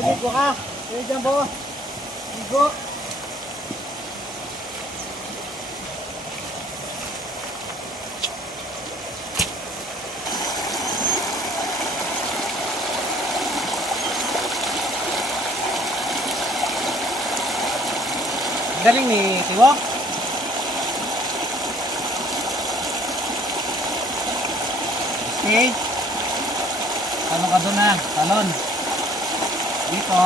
Ligo ka. Ligo dyan po. Ligo. Galing ni Tiwo. Okay. Talon ka doon na. Talon. Dito.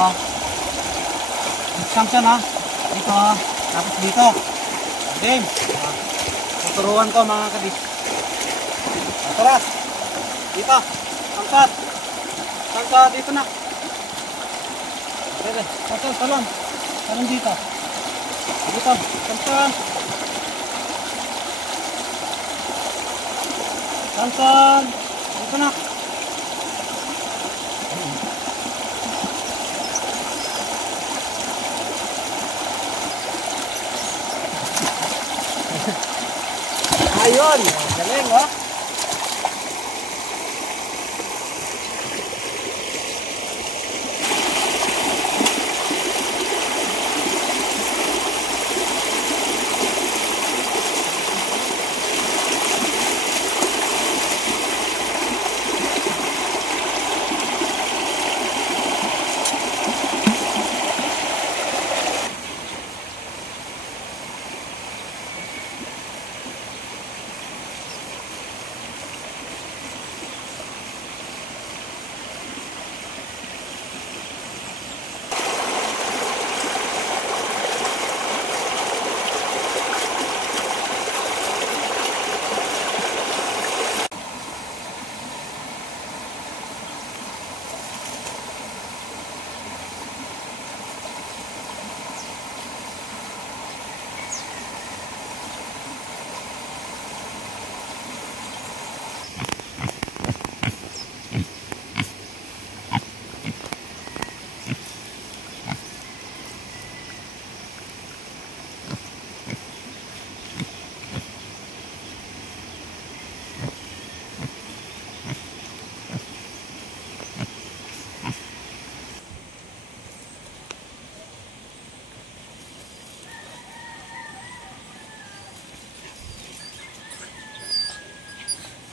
Samson ha. Dito. Tapos dito. Game. Tuturuan ko mga kadis. Tara. Dito. Angkat. Angkat dito na. Pwede. Samson, talon. Talon dito. Dito. Samson. Samson. Dito na. Ayun, galing oh.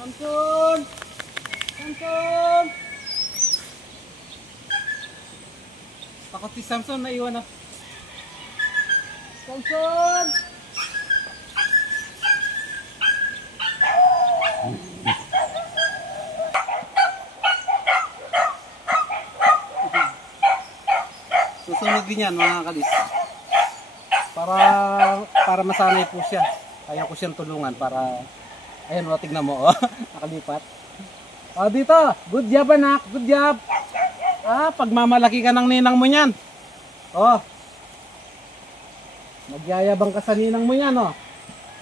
Samson! Samson! Takot si Samson, naiwan na. Samson! Susunod din yan mga kadis. Para masanay po siya. Kaya ko siyang tulungan para... Ayan o, tignan mo o. Nakalipat. O dito, good job anak, good job. Pagmamalaki ka ng ninang mo yan. O. Magyayabang ka sa ninang mo yan o.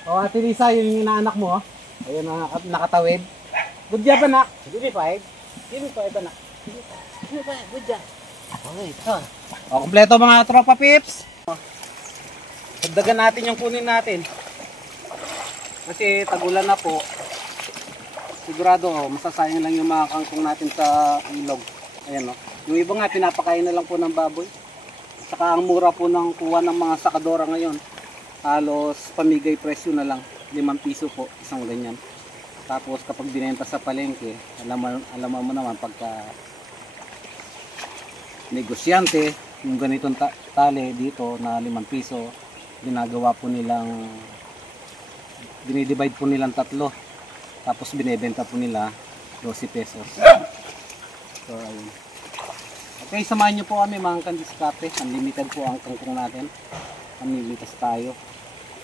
O Ate Lisa, yung inaanak mo o. Ayun o, nakatawid. Good job anak. Give me 5. Give me 5 anak. Give me 5, good job. Okay, ito. O, kompleto mga tropa pips. Dagdagan natin yung kunin natin. Kasi tagulan na po. Sigurado masasayang lang yung mga kangkong natin sa ilog. Ayan o. Yung iba nga pinapakain na lang po ng baboy. Saka ang mura po ng kuha ng mga sakadora ngayon. Halos pamigay presyo na lang. 5 piso po isang ganyan. Tapos kapag binenta sa palengke, alam mo naman pagka negosyante, yung ganitong tali dito na 5 piso, ginagawa po nilang, dinidivide po nilang 3, tapos binebenta po nila 12 pesos. So ayun. Okay, samahan nyo po kami mga kandiskarte. Unlimited po ang kangkong natin. Unlimited tayo.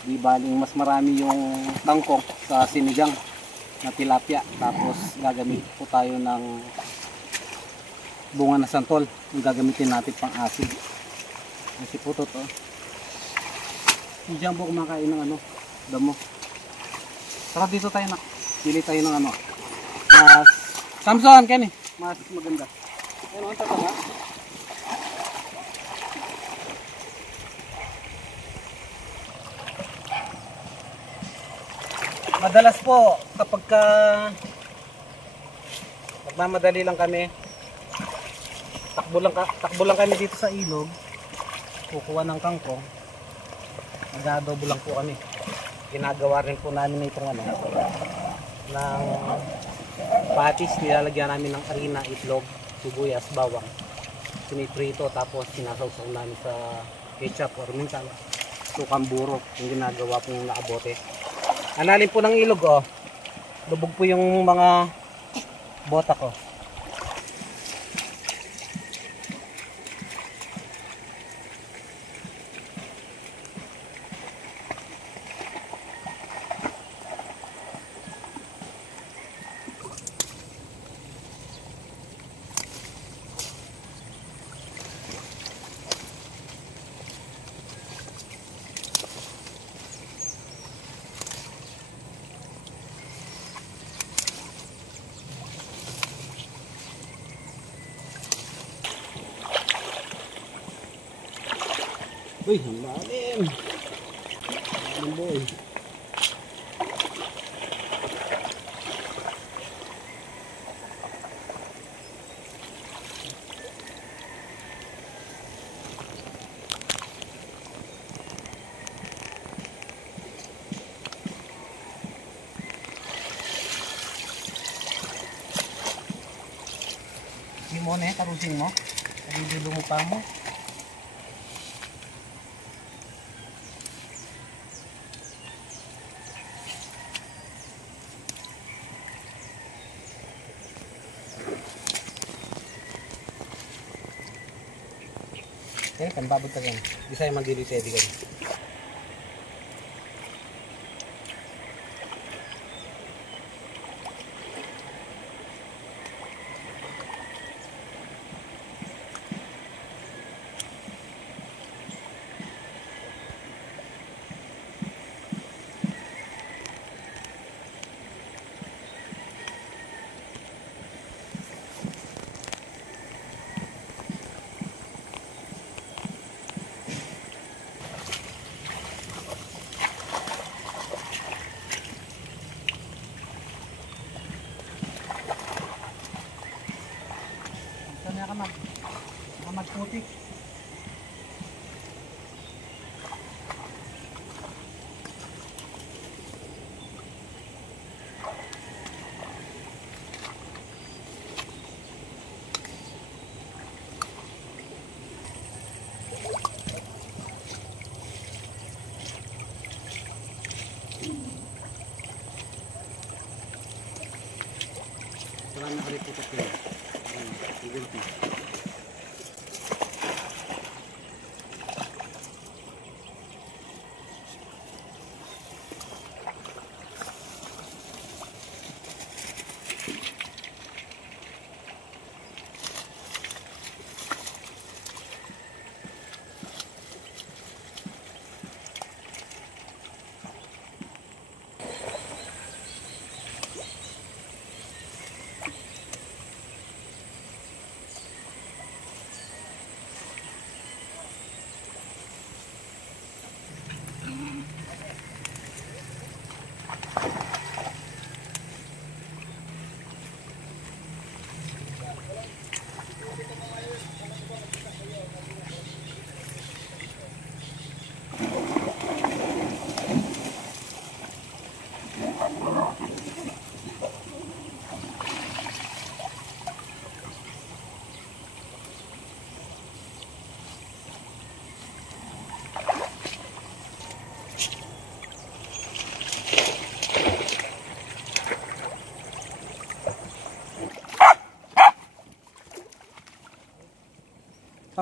Di baling mas marami yung kangkong sa sinigang na tilapia. Tapos gagamit po tayo ng bunga na santol. Yung gagamitin natin pang asin. Kasi po to. Diyan po kumakain ng ano, damo. Saka dito tayo na. Pili tayo ng ano. Samson, Kenny. Mas maganda. Ano ang tatama? Madalas po kapag magmamadali lang kami, takbo lang kami dito sa ilog, kukuha ng kangkong, mag-adobo lang po kami. Ginagawa rin po namin itong ano, ng patis, nilalagyan namin ng harina, itlog, sibuyas, bawang, piniprito, tapos sinasawsaw namin sa ketchup or minsan sukang buro, yung ginagawa pong nakabote. Analin po ng ilog, oh. Lubog po yung mga bota ko. Uy, ang lalim. Lalim boy. Hindi mo na tarusin mo. Hindi lumupa mo. Okay, panbabot ka yan. Di sa'yo mag-dilitedi ka.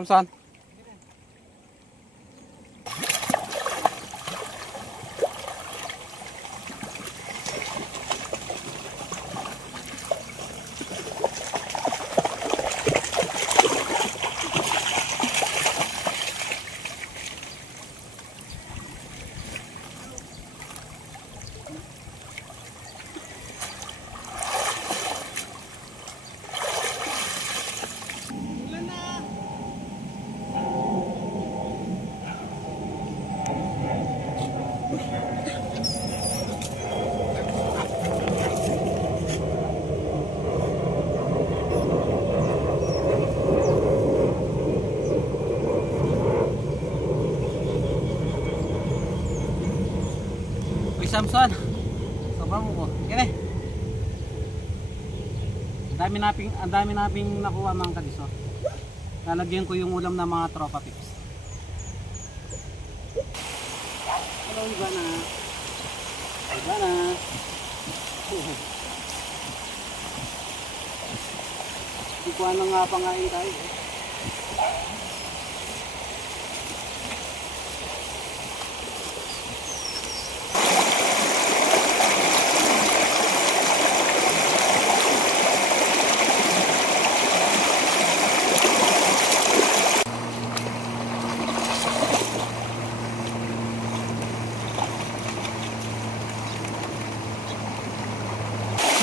Samson. Samson, sobrang mo ko. Yan eh. Ang dami naping nakuha mga kadiso. Lalagyan ko yung ulam ng mga tropa pips. Hello, Ivana. Ivana. Hindi ko ano nga pangain tayo.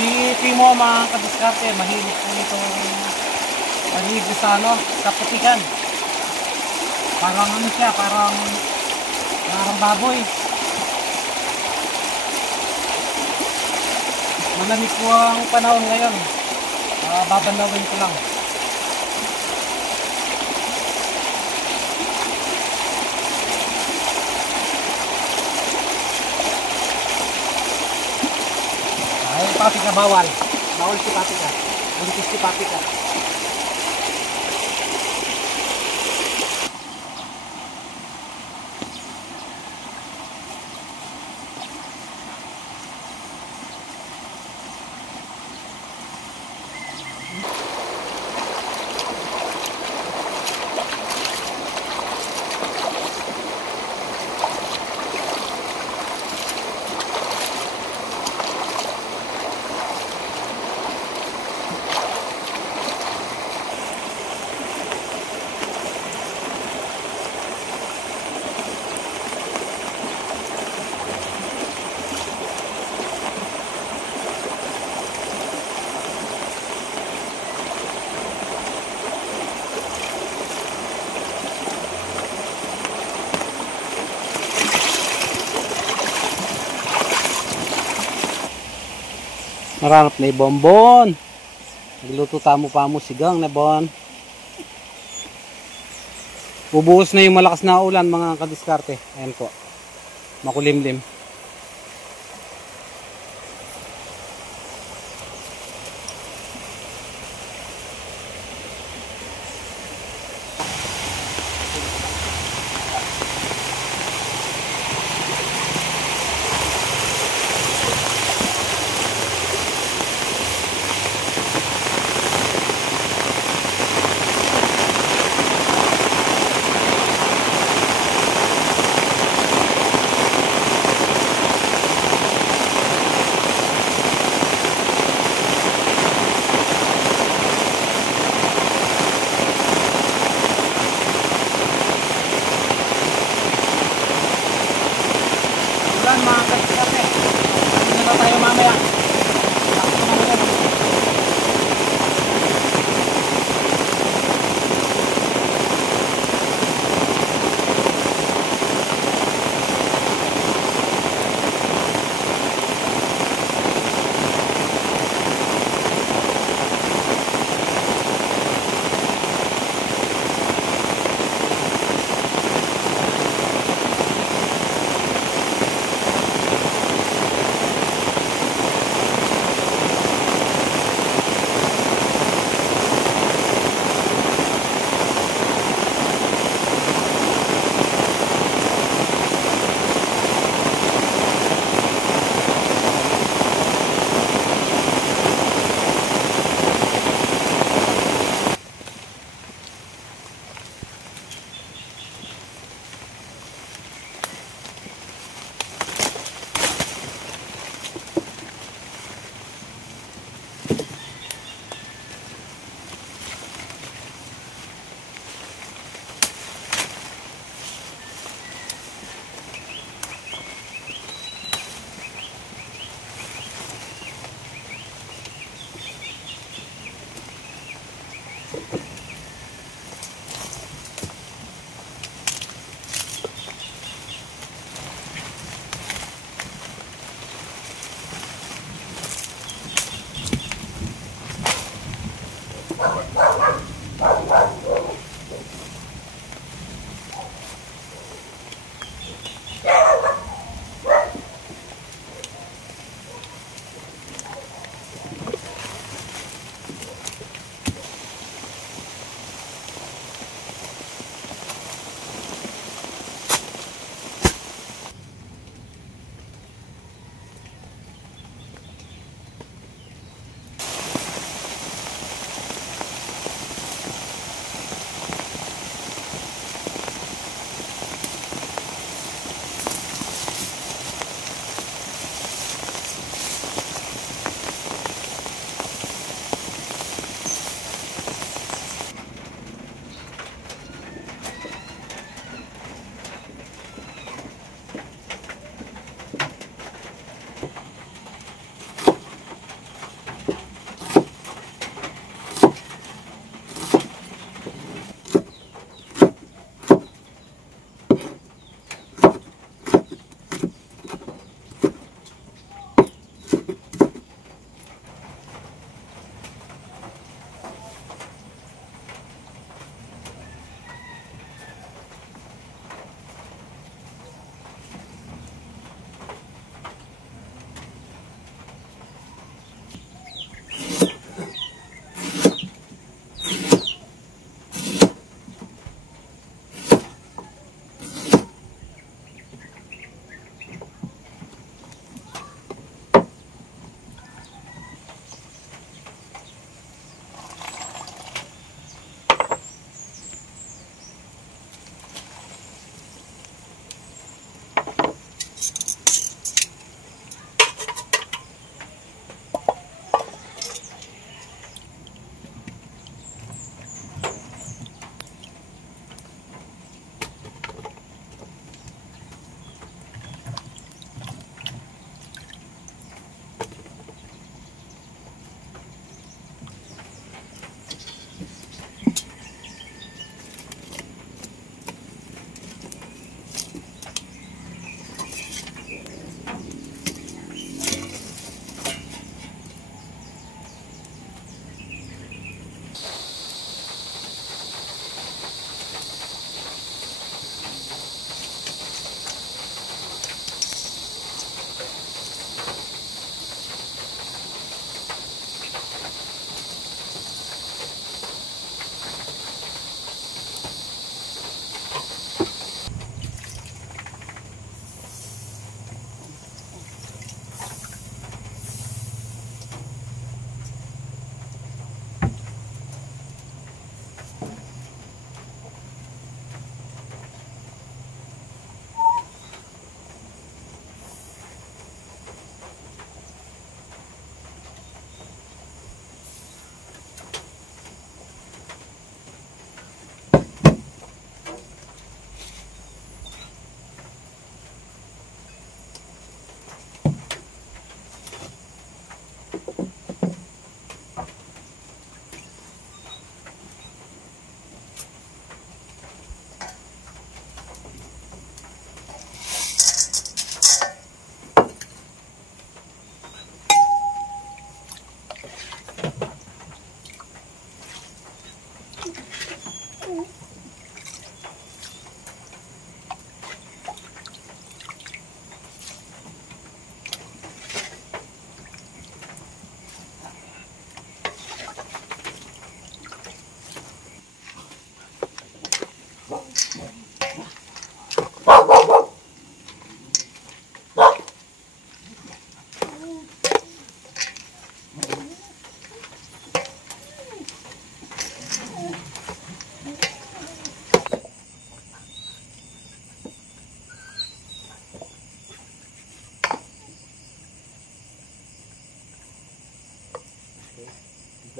Si Timo mga kadiskarte, mahilig po itong maligo sa sa putikan. Parang ano siya, parang baboy. Malamig po ang panahon ngayon. Babanawin ko lang. Ay, patika bawal. Bawal si patika. Buntis si patika. Maranap na ibonbon. Nagluto tamo pa mo sigang na bon. Bubuhos na yung malakas na ulan mga kadiskarte. Ayan po. Makulimlim.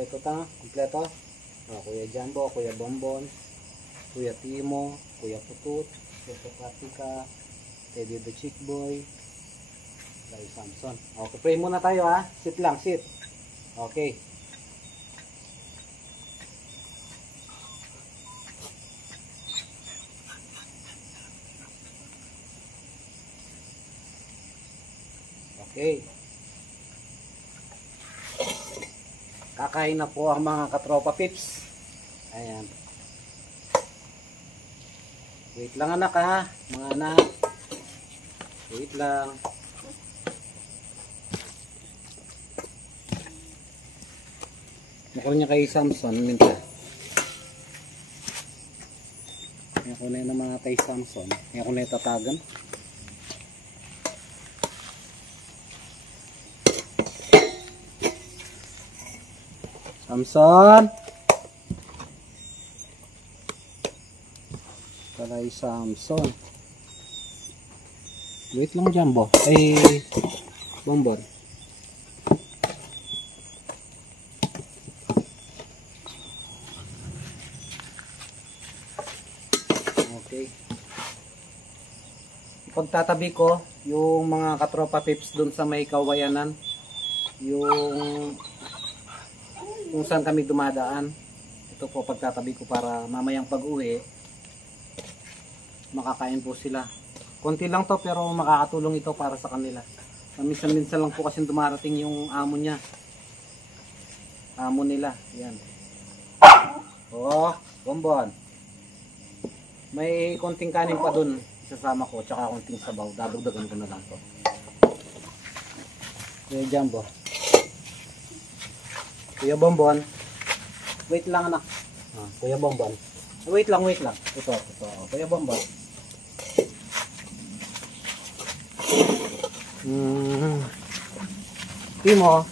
Kompleto ta, kompleto. Kuya Jumbo, Kuya Bonbon, Kuya Timo, Kuya Putut, Kuya Pratika, Teddy the Chick Boy, Lai Samson. Okay, pray muna tayo ha. Sit lang, sit. Okay. Okay. Kakain na po ang mga katropa pips. Ayan. Wait lang anak ha. Mga anak. Wait lang. Nakuha niya kay Samson. Minta. Nakuha na yun ng mga kay Samson. Nakuha na yung tatagan. Samson. Kalay Samson. Wait lang Jumbo. Ay, Bonbon. Okay. Pagtatabi ko yung mga katropa pips dun sa may kawayanan. Yung kung saan kami dumadaan. Ito po pagtatabi ko para mamayang pag-uwi makakain po sila. Konti lang to pero makakatulong ito para sa kanila. Minsan-minsan lang po kasi dumarating yung amo niya. Amo nila. Yan. Oh, Bonbon. May konting kanin pa dun isasama ko tsaka konting sabaw. Dadagdagan ko na lang to. Kuya Jumbo. Kuya Bonbon. Wait lang anak. Kuya Bonbon. Wait lang. Ito. Kuya Bonbon. Timo.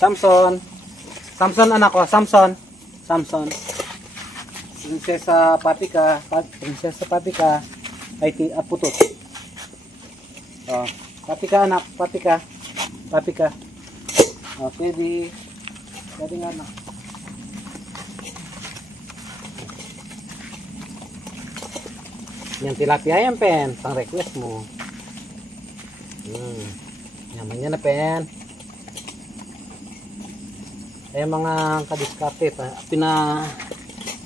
Samson anak ko. Samson. Prinsesa Papika. Ay Putut. Papika anak. Papika. Pwede nga na. Yan tilapia yan pen, pang request mo. Yaman yan na pen. Ay mga kadiskarte,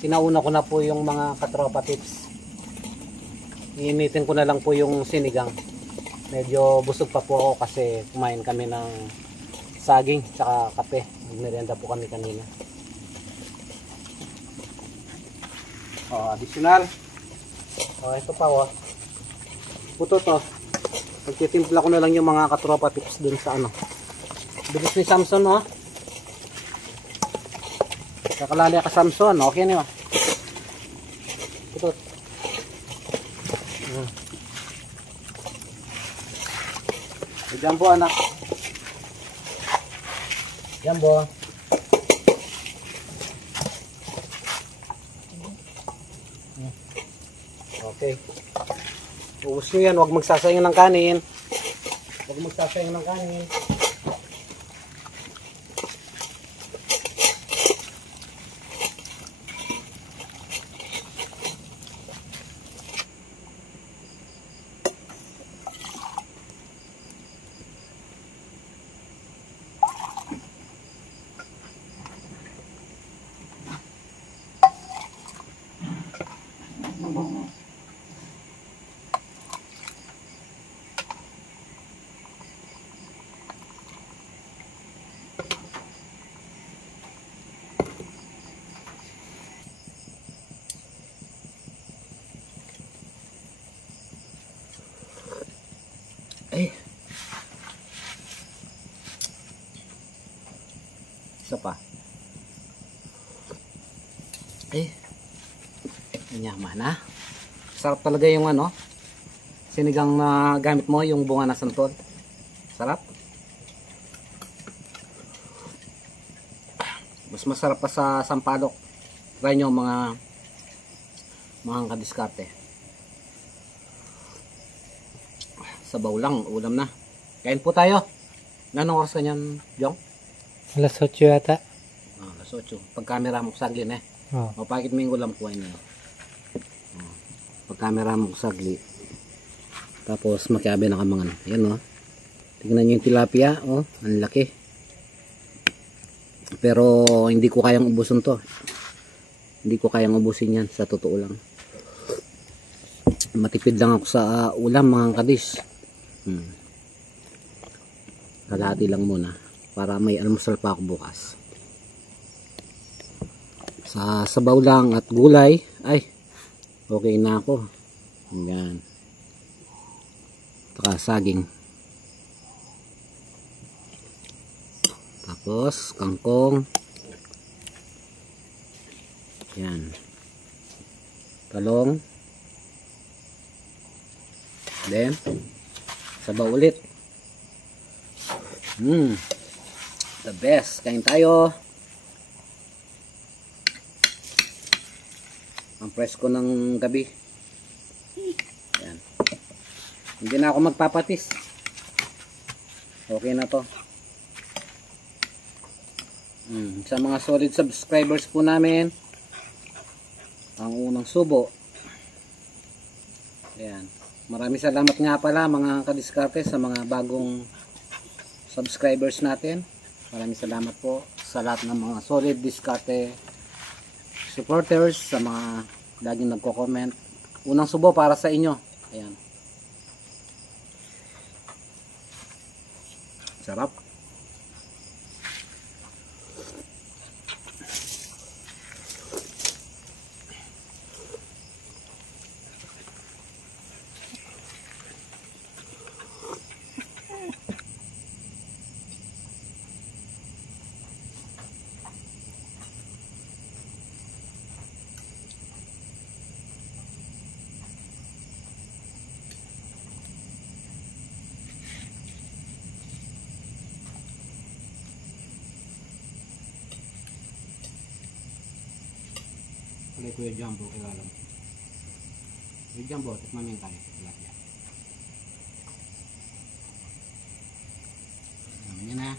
pinauna ko na po yung mga katropa tips. Iinitin ko na lang po yung sinigang. Medyo busog pa po ako kasi kumain kami ng saging tsaka kape. Nagmerienda po kami kanina. Additional. Ito pa puto to. Pagtitimpla ko na lang yung mga katropa tips dun sa ano. Bilis ni Samson Kakalali ka Samson. Okay niyo. Puto. Jumbo anak. Jumbo. Okay. Uus nyo yan. Huwag magsasayang ng kanin. Isa pa. Nyaman na. Sarap talaga yung sinigang na gamit mo, yung bunga na santol. Sarap. Mas masarap pa sa sampalok. Try nyo mga kadiskarte. Sabaw lang, ulam na. Kain po tayo. Anong oras kanyan, Jong? Alas 8 yata. Alas 8. Pag camera mo sagli na. Oh. O pakit minggo lang po niyo. Pag camera mo sagli. Tapos makiabe na kamangan. Yan tingnan niyo yung tilapia, ang laki. Pero hindi ko kayang ubusin to. Hindi ko kayang ubusin yan, sa totoo lang. Matipid lang ako sa ulam mga kadis. Kalahati lang muna para may almusal pa ako bukas. Sa sabaw lang at gulay ay okay na ako. Yan. Saka saging. Tapos kangkong. Yan. Talong. Then sabaw ulit. The best. Kain tayo. Ang presko ng gabi. Yan. Hindi na ako magpapatis. Okay na to. Sa mga solid subscribers po namin, ang unang subo. Ayan. Maraming salamat nga pala mga kadiskarte sa mga bagong subscribers natin. Maraming salamat po sa lahat ng mga solid diskarte supporters, sa mga laging nagko-comment. Unang subo para sa inyo. Ayan. Sarap. Kaya Kuya Jumbo, kilala mo. Kuya Jumbo, tikman yung tayo. Tilapia. Naman yan ha.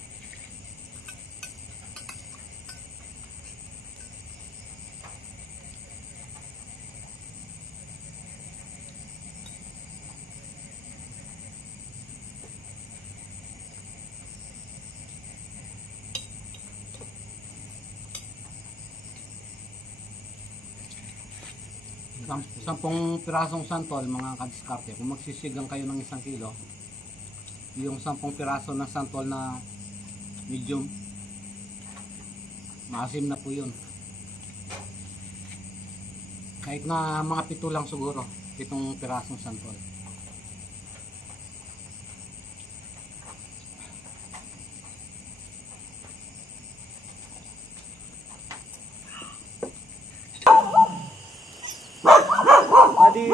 Sampung pirasong santol mga kadiskarte. Kung magsisigang kayo ng 1 kilo, yung 10 piraso ng santol na medium, maasim na po yun. Kahit na mga 7 lang siguro, 7 pirasong santol. Adi,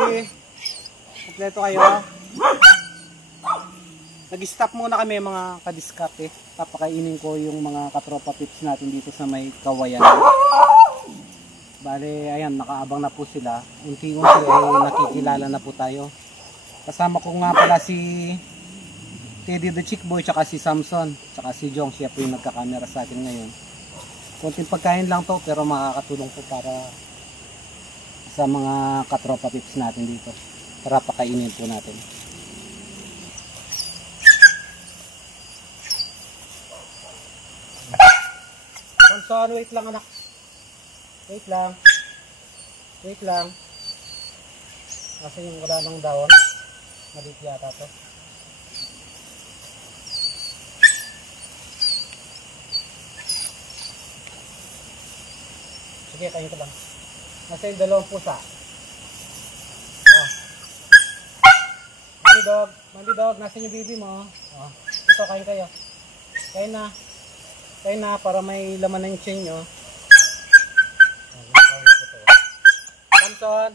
kompleto kayo. Nag-stop muna kami mga kadiskarte. Papakainin ko yung mga katropa pips natin dito sa may Kawayan. Bale, ayan, nakaabang na po sila. Unti-unti ay nakikilala na po tayo. Kasama ko nga pala si Teddy the Chick Boy, tsaka si Samson, tsaka si Jong. Siya po yung nagkakamera sa atin ngayon. Konting pagkain lang to, pero makakatulong po para sa mga katropa pips natin dito. Para pakainin po natin. Samson, wait lang anak. Wait lang. Wait lang. Kasi yung wala ng dahon. Maliit yata to. Sige, kain ko lang. Nasa yung 2 pusa. Oh. Mandi dog, nasa yung baby mo. Oh. Ito, kain kayo. Kain na. Kain na para may laman ng chain nyo. Samson,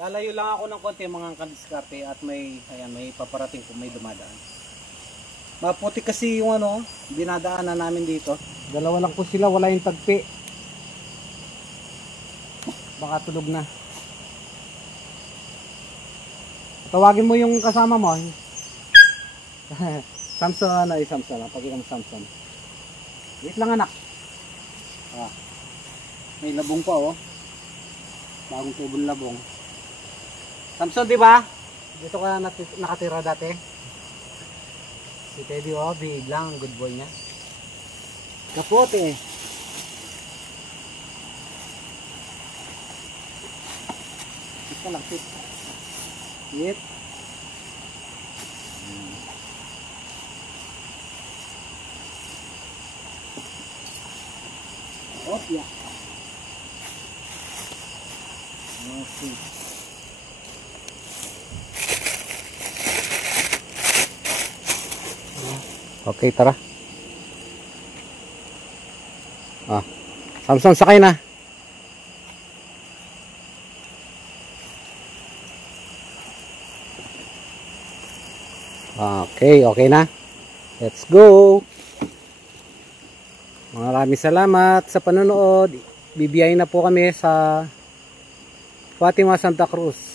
lalayo lang ako ng konti mga kadiskarte at may, ayan, may paparating kung may dumadaan. Maputi kasi yung dinadaanan namin dito. 2 lang po sila, wala yung tagpi. Baka tulog na. Tawagin mo yung kasama mo. Samson, ay Samson. Pakita mo Samson. Wait lang anak. May labong pa oh. Bagong tubong labong. Samson, di ba? Dito ka nakatira dati. Si Teddy oh, big lang, good boy niya. Kapote. Sit ka lang, sit. Sit. Yeah. Okay. Okay, tara. Samson, sakay na. Okay, okay na. Let's go. Maraming salamat sa panonood. Bibiyahin na po kami sa Fatima, Santa Cruz.